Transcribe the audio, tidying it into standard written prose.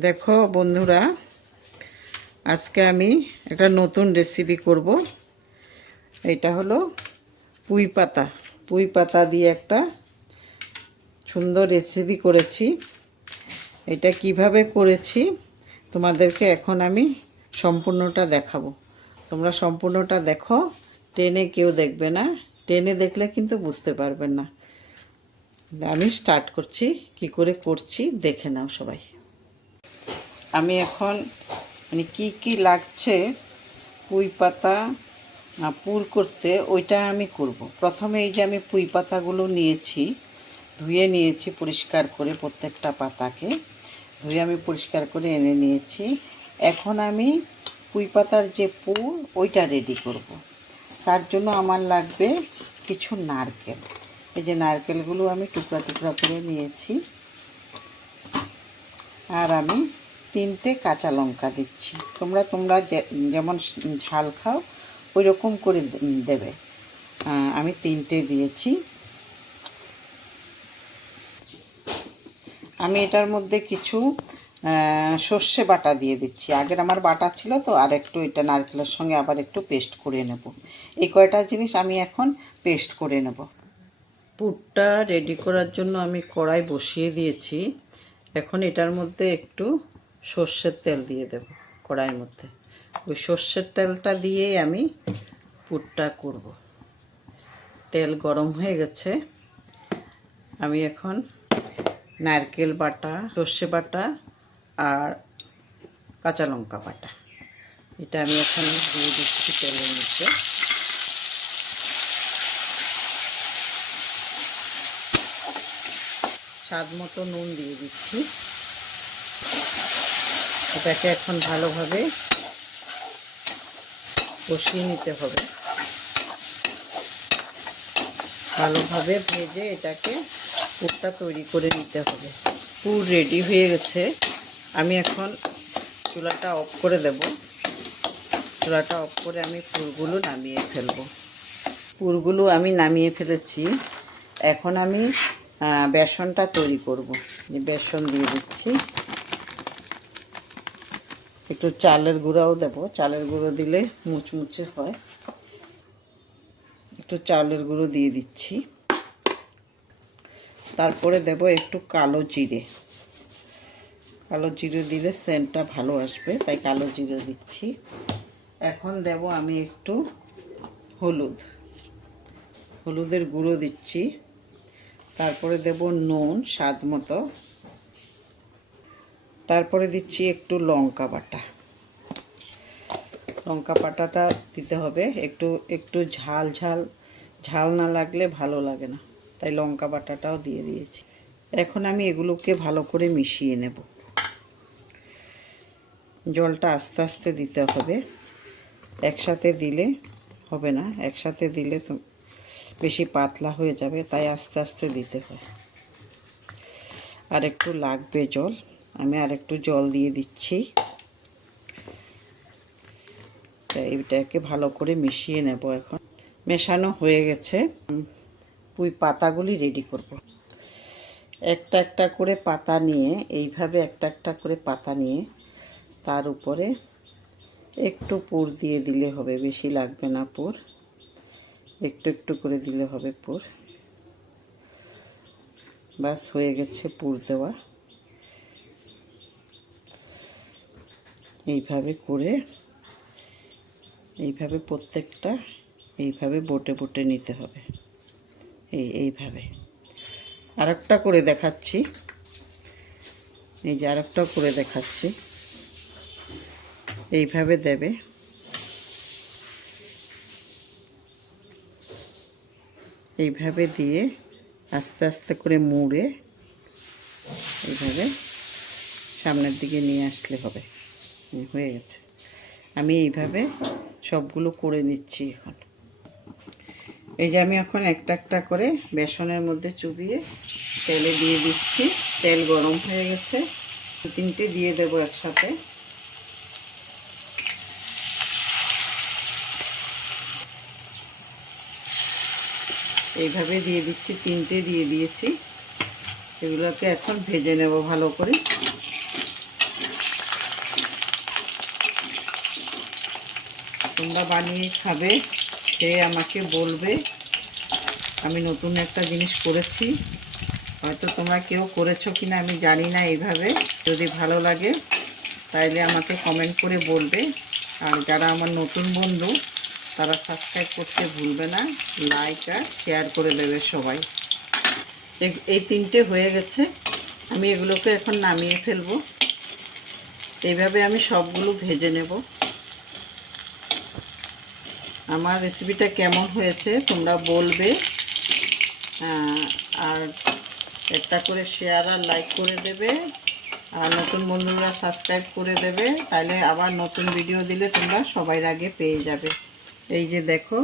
দেখো বন্ধুরা, আজকে আমি একটা নতুন রেসিপি করব। এটা হলো পুঁই পাতা দিয়ে একটা সুন্দর রেসিপি করেছি। এটা কিভাবে করেছি তোমাদেরকে এখন আমি সম্পূর্ণটা দেখাবো। তোমরা সম্পূর্ণটা দেখো, টেনে কেউ দেখবে না, টেনে দেখলে কিন্তু বুঝতে পারবেন না। আমি স্টার্ট করছি, কি করে করছি দেখে নাও সবাই। আমি এখন কি কি লাগছে পুঁই পাতা পুর করতে ওইটা আমি করব। প্রথমে এই যে আমি পুঁই পাতাগুলো নিয়েছি, ধুয়ে নিয়েছি পরিষ্কার করে, প্রত্যেকটা পাতাকে ধুয়ে আমি পরিষ্কার করে এনে নিয়েছি। এখন আমি পুঁই পাতার যে পুর ওইটা রেডি করব। তার জন্য আমার লাগবে কিছু নারকেল। এই যে নারকেলগুলো আমি টুকরা টুকরা করে নিয়েছি। আর আমি 3টে কাঁচা লঙ্কা দিচ্ছি। তোমরা যেমন ঝাল খাও ওই রকম করে দেবে। আমি 3টে দিয়েছি। আমি এটার মধ্যে কিছু সর্ষে বাটা দিয়ে দিচ্ছি। আগের আমার বাটা ছিল তো, আর একটু এটা নারকেলের সঙ্গে আবার একটু পেস্ট করে নেব। এই কয়টা জিনিস আমি এখন পেস্ট করে নেব। পুরটা রেডি করার জন্য আমি কড়াই বসিয়ে দিয়েছি। এখন এটার মধ্যে একটু সর্ষের তেল দিয়ে দেব কড়াইয়ের মধ্যে। ওই সর্ষের তেলটা দিয়েই আমি পুরটা করব। তেল গরম হয়ে গেছে। আমি এখন নারকেল বাটা, সর্ষে বাটা আর কাঁচা লঙ্কা বাটা এটা আমি এখন দিয়ে দিচ্ছি তেলের মধ্যে। স্বাদ মতো নুন দিয়ে দিচ্ছি। এটাকে এখন ভালোভাবে কষিয়ে নিতে হবে। ভালোভাবে ভেজে এটাকে পুরটা তৈরি করে নিতে হবে। পুর রেডি হয়ে গেছে। আমি এখন চুলাটা অফ করে দেব। চুলাটা অফ করে আমি পুরগুলো নামিয়ে ফেলব। পুরগুলো আমি নামিয়ে ফেলেছি। এখন আমি বেসনটা তৈরি করব। বেসন দিয়ে দিচ্ছি। একটু চালের গুঁড়াও দেব। চালের গুঁড়ো দিলে মুচমুচে হয়। একটু চালের গুঁড়ো দিয়ে দিচ্ছি। তারপরে দেব একটু কালো জিরে। কালো জিরে দিলে সেন্টটা ভালো আসবে, তাই কালো জিরে দিচ্ছি। এখন দেব আমি একটু হলুদের গুঁড়ো দিচ্ছি। তারপরে দেব নুন স্বাদ মতো। তারপরে দিচ্ছি একটু লঙ্কা বাটা। লঙ্কা বাটাটা দিতে হবে। একটু ঝাল না লাগলে ভালো লাগে না, তাই লঙ্কা বাটাটাও দিয়ে দিয়েছি। এখন আমি এগুলোকে ভালো করে মিশিয়ে নেব। জলটা আস্তে আস্তে দিতে হবে, একসাথে দিলে হবে না। একসাথে দিলে তো বেশি পাতলা হয়ে যাবে, তাই আস্তে আস্তে দিতে হয়। আর একটু লাগবে জল, আমি আর একটু জল দিয়ে দিচ্ছি। এইটাকে ভালো করে মিশিয়ে নেব। এখন মেশানো হয়ে গেছে। পুঁই পাতাগুলি রেডি করব। একটা একটা করে পাতা নিয়ে, এইভাবে একটা একটা করে পাতা নিয়ে তার উপরে একটু পুর দিয়ে দিলে হবে। বেশি লাগবে না পুর, একটু একটু করে দিলে হবে পুর। বাস হয়ে গেছে পুর দেওয়া। এইভাবে করে এইভাবে প্রত্যেকটা এইভাবে বটে বটে নিতে হবে। এইভাবে আরেকটা করে দেখাচ্ছি। এই যে আরেকটা করে দেখাচ্ছি। এইভাবে দেবে। এইভাবে দিয়ে আস্তে আস্তে করে মুড়ে এইভাবে সামনের দিকে নিয়ে আসলে হবে। হয়ে গেছে। আমি এইভাবে সবগুলো করে নিচ্ছি এখন। এই যে আমি এখন একটা একটা করে বেসনের মধ্যে চুবিয়ে তেলে দিয়ে দিচ্ছি। তেল গরম হয়ে গেছে। 3টে দিয়ে দেবো একসাথে। এইভাবে দিয়ে দিচ্ছি। 3টে দিয়ে দিয়েছি। এগুলোকে এখন ভেজে নেব ভালো করে। তোমরা বানিয়ে খাবে, সে আমাকে বলবে আমি নতুন একটা জিনিস করেছি। হয়তো তোমরা কেউ করেছো কিনা আমি জানি না এইভাবে। যদি ভালো লাগে তাইলে আমাকে কমেন্ট করে বলবে। আর যারা আমার নতুন বন্ধু তারা সাবস্ক্রাইব করতে ভুলবে না, লাইক আর শেয়ার করে দেবে সবাই। এই তিনটে হয়ে গেছে, আমি এগুলোকে এখন নামিয়ে ফেলবো। এইভাবে আমি সবগুলো ভেজে নেব। আমার রেসিপিটা কেমন হয়েছে তোমরা বলবে, আর একটা করে শেয়ার আর লাইক করে দেবে, আর নতুন বন্ধুরা সাবস্ক্রাইব করে দেবে, তাহলে আবার নতুন ভিডিও দিলে তোমরা সবার আগে পেয়ে যাবে। এই যে দেখো